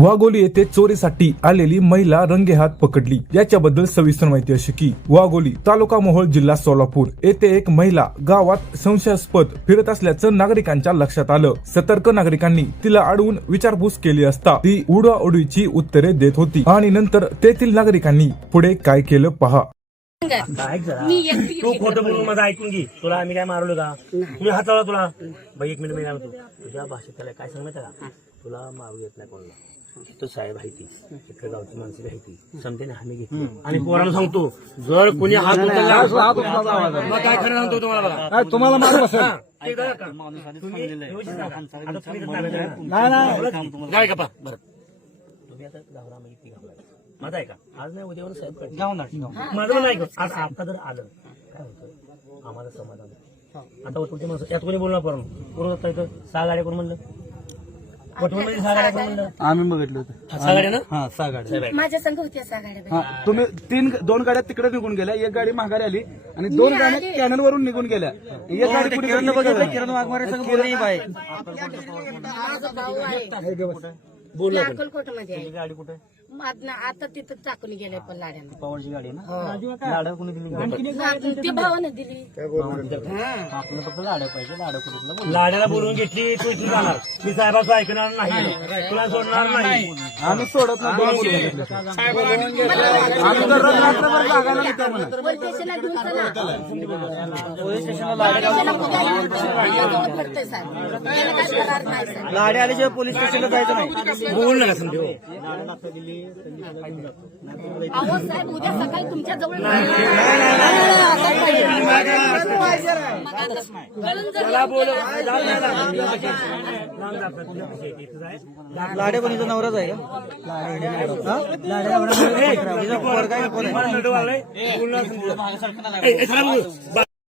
वाघोली येथे चोरीसाठी आलेली महिला रंगेहात पकडली. याच्याबद्दल सविस्तर माहिती अशी की वाघोली तालुका मोहोळ जिल्हा सोलापूर येथे एक महिला गावात संशयास्पद फिरत असल्याचं नागरिकांच्या लक्षात आलं. सतर्क नागरिकांनी तिला अडवून विचारपूस केली असता ती उडवाउडवीची उत्तरे देत होती. आणि नंतर तेथील नागरिकांनी पुढे काय केलं पहा. तू खोटं बोलून माझं ऐकून घे. तुला आम्ही काय मारलो का? तुम्ही हाताळा तुला. बाई एक मिनिट मी तुझ्या भाषेत त्याला काय सांगत का? तुला मारू येत नाही कोणाला. तो साहेब आहे ती. इकडे गावची माणसं आहे ती. समजे ना आम्ही घेतली. आणि पोराला सांगतो जर कोणी हात उचलला मग काय खरं सांगतो तुम्हाला बघा. तुम्हाला मारू असेल हा, ते करा का? तुम्ही व्यवस्थित सांगा. आता तुम्ही तर नागरिक आहे. काय का पा बरं. तुम्ही आता गावरा माहिती ती गावरा माझा आहे का आज नाही उद्यावर साहेबकडे. माझं ऐक. आज आता जर आलं. काय होतं? आम्हाला समाधान. आता तुमच्या माणसं यात कोणी बोलणार पण कोण होता इथं. सहा गाड्या कोण म्हणलं? वटवणमध्ये सहा गाड्या कोण म्हणलं आम्ही बघितलं होतं. हा, सहा गाड्या ना? हा सहा गाड्या साहेब आहे. माझ्या संघ होत्या सहा गाड्या हा तुम्ही तीन दोन गाड्या तिकडे निघून गेल्या. एक गाडी माघारी आली आणि दोन गाड्या कॅनल वरून निघून गेल्या. एक गाडी बघितलं किरण वाघमारे संग बोलली बाई. माझा भाऊ आहे. बोल ना अक्कलकोटमध्ये आहे. गाडी कुठे? आत- आता तिथं टाकून गेले पण लाड्यानं. पवारची गाडी ना? लाडा कोणी दिली ना- ती भावानं दिली. आपल्याला फक्त लाडा पाहिजे लाडा कुठे लाड्याला बोलून घेतली तू इथे जाणार. मी साहेबाचं ऐकणार नाही. तुला सोडणार नाही. आम्ही सोडत नाही. आम्ही तर रात्रभर जागायला. पोलीस स्टेशनला घेऊन चला. पोलीस स्टेशनला लाड्या पडतंय साहेब. त्याला काय करणार नाही साहेब. लाड्या आल्याशिवाय पोलीस स्टेशनला जायचं नाही बोल नका अहो साहेब उद्या सकाळी तुमच्या जवळ जाय. लाड्या कोणीचा नवराच आहे का. ए, ए, चला.